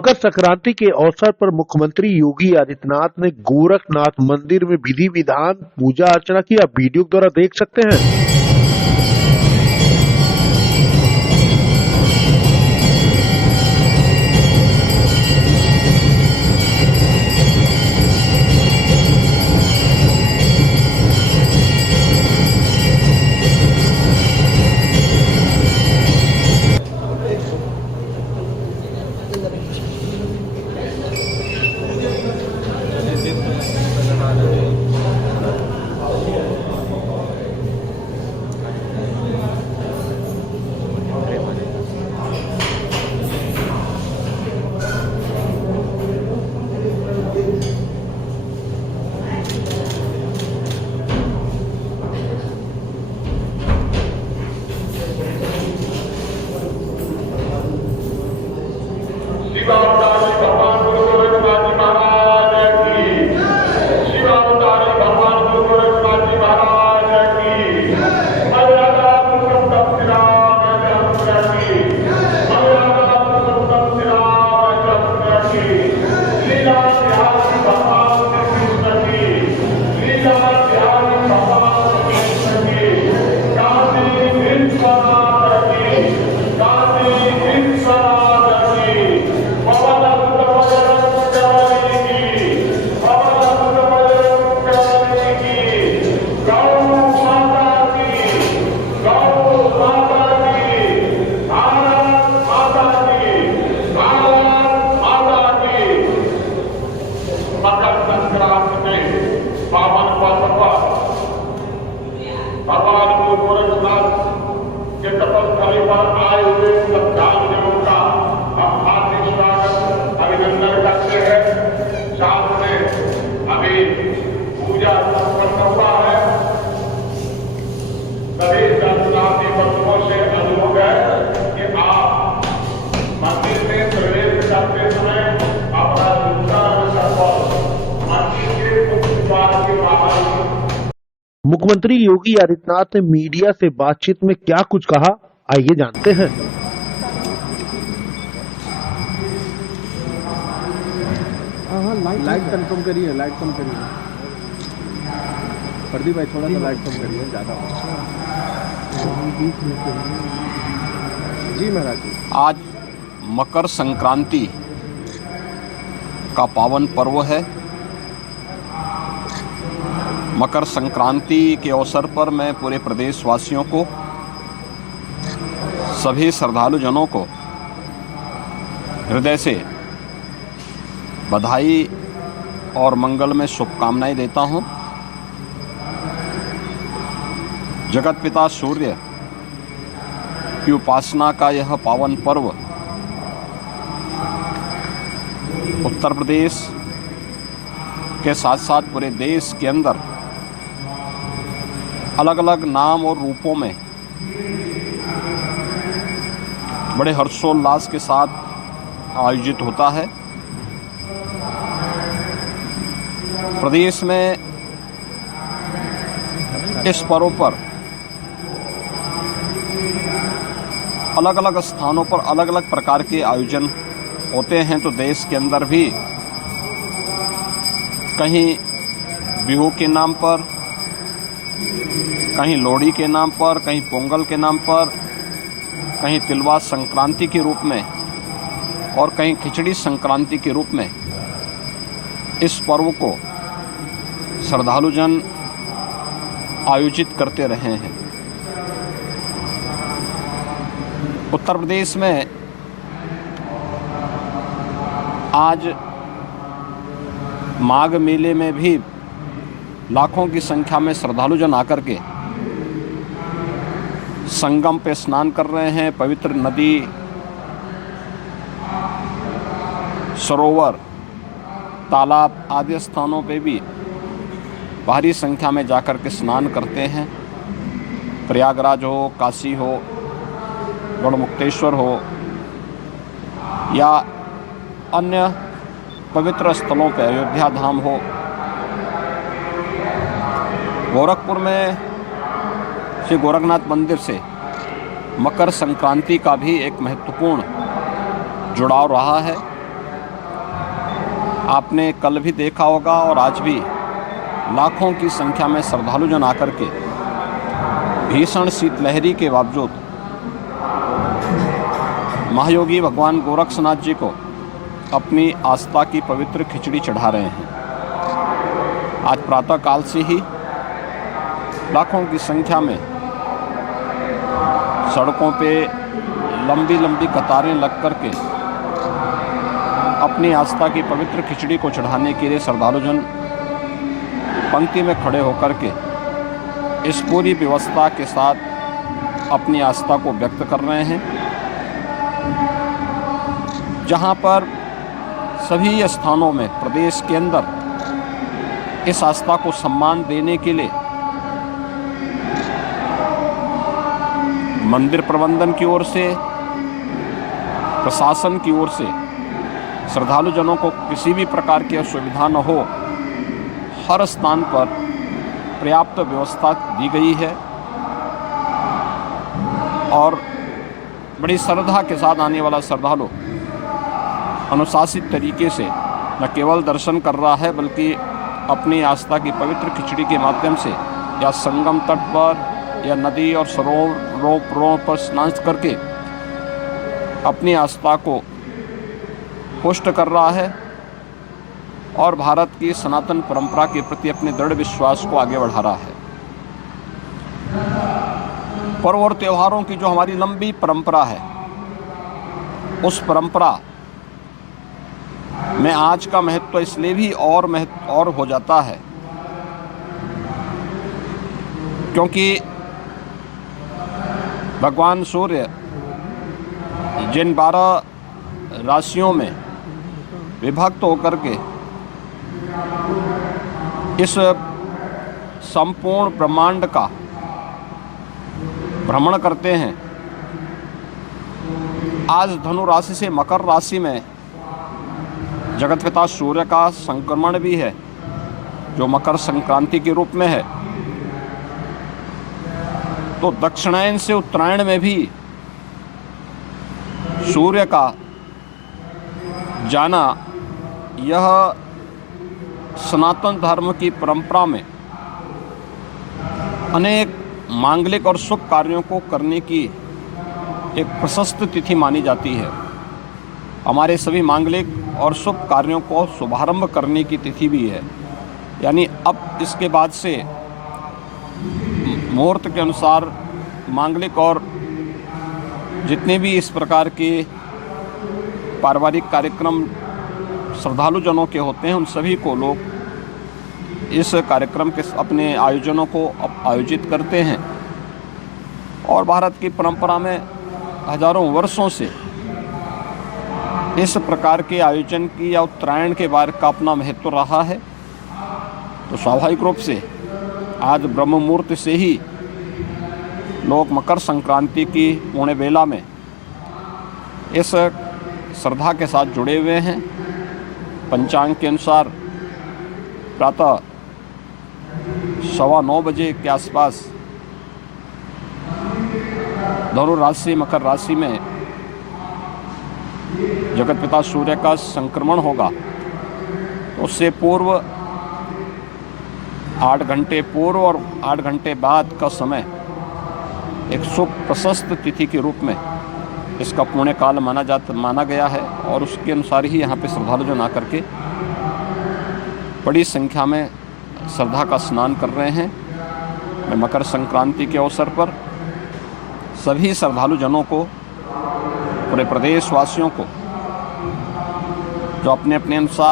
मकर संक्रांति के अवसर पर मुख्यमंत्री योगी आदित्यनाथ ने गोरखनाथ मंदिर में विधि विधान पूजा अर्चना की। आप वीडियो द्वारा देख सकते हैं। मकर संक्रांति में पावन पर्व पर भगवान गुरु गोरखनाथ के तपस्थली पर आए हुए श्रद्धालुओं का हम हार्दिक स्वागत अभिनंदन करते हैं। साथ में अभी पूजा संपन्न हुआ है। सभी दर्शनार्थी बंधुओं से अनुरोध है कि आप मंदिर में प्रवेश करते समय अपना जूता मंदिर के मुख्य द्वार के बाहर। मुख्यमंत्री योगी आदित्यनाथ ने मीडिया से बातचीत में क्या कुछ कहा, आइए जानते हैं। लाइट कम करिए, लाइट कम करिए। प्रदीप भाई थोड़ा सा लाइट कम करिए, ज़्यादा जी महाराज जी। आज मकर संक्रांति का पावन पर्व है। मकर संक्रांति के अवसर पर मैं पूरे प्रदेशवासियों को, सभी श्रद्धालु जनों को हृदय से बधाई और मंगल में शुभकामनाएं देता हूं। जगत पिता सूर्य की उपासना का यह पावन पर्व उत्तर प्रदेश के साथ साथ पूरे देश के अंदर अलग अलग नाम और रूपों में बड़े हर्षोल्लास के साथ आयोजित होता है। प्रदेश में इस पर्व पर अलग अलग स्थानों पर अलग अलग प्रकार के आयोजन होते हैं। तो देश के अंदर भी कहीं बिहू के नाम पर, कहीं लोहड़ी के नाम पर, कहीं पोंगल के नाम पर, कहीं तिलवा संक्रांति के रूप में और कहीं खिचड़ी संक्रांति के रूप में इस पर्व को श्रद्धालु जन आयोजित करते रहे हैं। उत्तर प्रदेश में आज माघ मेले में भी लाखों की संख्या में श्रद्धालु जन आकर के संगम पे स्नान कर रहे हैं। पवित्र नदी, सरोवर, तालाब आदि स्थानों पे भी भारी संख्या में जाकर के स्नान करते हैं। प्रयागराज हो, काशी हो, गढ़मुक्तेश्वर हो या अन्य पवित्र स्थलों पर, अयोध्या धाम हो, गोरखपुर में श्री गोरखनाथ मंदिर से मकर संक्रांति का भी एक महत्वपूर्ण जुड़ाव रहा है। आपने कल भी देखा होगा और आज भी लाखों की संख्या में श्रद्धालु जन आकर के भीषण शीतलहरी के बावजूद महायोगी भगवान गोरक्षनाथ जी को अपनी आस्था की पवित्र खिचड़ी चढ़ा रहे हैं। आज प्रातः काल से ही लाखों की संख्या में सड़कों पे लंबी लंबी कतारें लग कर के अपनी आस्था की पवित्र खिचड़ी को चढ़ाने के लिए श्रद्धालु जन पंक्ति में खड़े होकर के इस पूरी व्यवस्था के साथ अपनी आस्था को व्यक्त कर रहे हैं। जहां पर सभी स्थानों में प्रदेश के अंदर इस आस्था को सम्मान देने के लिए मंदिर प्रबंधन की ओर से, प्रशासन की ओर से श्रद्धालु जनों को किसी भी प्रकार की असुविधा न हो, हर स्थान पर पर्याप्त व्यवस्था दी गई है और बड़ी श्रद्धा के साथ आने वाला श्रद्धालु अनुशासित तरीके से न केवल दर्शन कर रहा है बल्कि अपनी आस्था की पवित्र खिचड़ी के माध्यम से या संगम तट पर या नदी और सरोवरों पर स्नान करके अपनी आस्था को पुष्ट कर रहा है और भारत की सनातन परंपरा के प्रति अपने दृढ़ विश्वास को आगे बढ़ा रहा है। पर्व और त्योहारों की जो हमारी लंबी परंपरा है, उस परंपरा में आज का महत्व इसलिए भी और हो जाता है क्योंकि भगवान सूर्य जिन 12 राशियों में विभक्त होकर के इस संपूर्ण ब्रह्मांड का भ्रमण करते हैं, आज धनु राशि से मकर राशि में जगतपिता सूर्य का संक्रमण भी है जो मकर संक्रांति के रूप में है। तो दक्षिणायन से उत्तरायण में भी सूर्य का जाना यह सनातन धर्म की परंपरा में अनेक मांगलिक और शुभ कार्यों को करने की एक प्रशस्त तिथि मानी जाती है। हमारे सभी मांगलिक और शुभ कार्यों को शुभारंभ करने की तिथि भी है। यानी अब इसके बाद से मुहूर्त के अनुसार मांगलिक और जितने भी इस प्रकार के पारिवारिक कार्यक्रम श्रद्धालु जनों के होते हैं, उन सभी को लोग इस कार्यक्रम के अपने आयोजनों को आयोजित करते हैं। और भारत की परंपरा में हजारों वर्षों से इस प्रकार के आयोजन की या उत्तरायण के बार का अपना महत्व रहा है। तो स्वाभाविक रूप से आज ब्रह्म मुहूर्त से ही लोग मकर संक्रांति की पूर्ण बेला में इस श्रद्धा के साथ जुड़े हुए हैं। पंचांग के अनुसार प्रातः 9:15 बजे के आसपास धनु राशि मकर राशि में जगतपिता सूर्य का संक्रमण होगा। तो उससे पूर्व 8 घंटे पूर्व और 8 घंटे बाद का समय एक शुभ प्रशस्त तिथि के रूप में इसका पुण्य काल माना गया है और उसके अनुसार ही यहाँ पे श्रद्धालु जन आकर के बड़ी संख्या में श्रद्धा का स्नान कर रहे हैं। मैं मकर संक्रांति के अवसर पर सभी श्रद्धालु जनों को, पूरे प्रदेशवासियों को जो अपने अपने अनुसार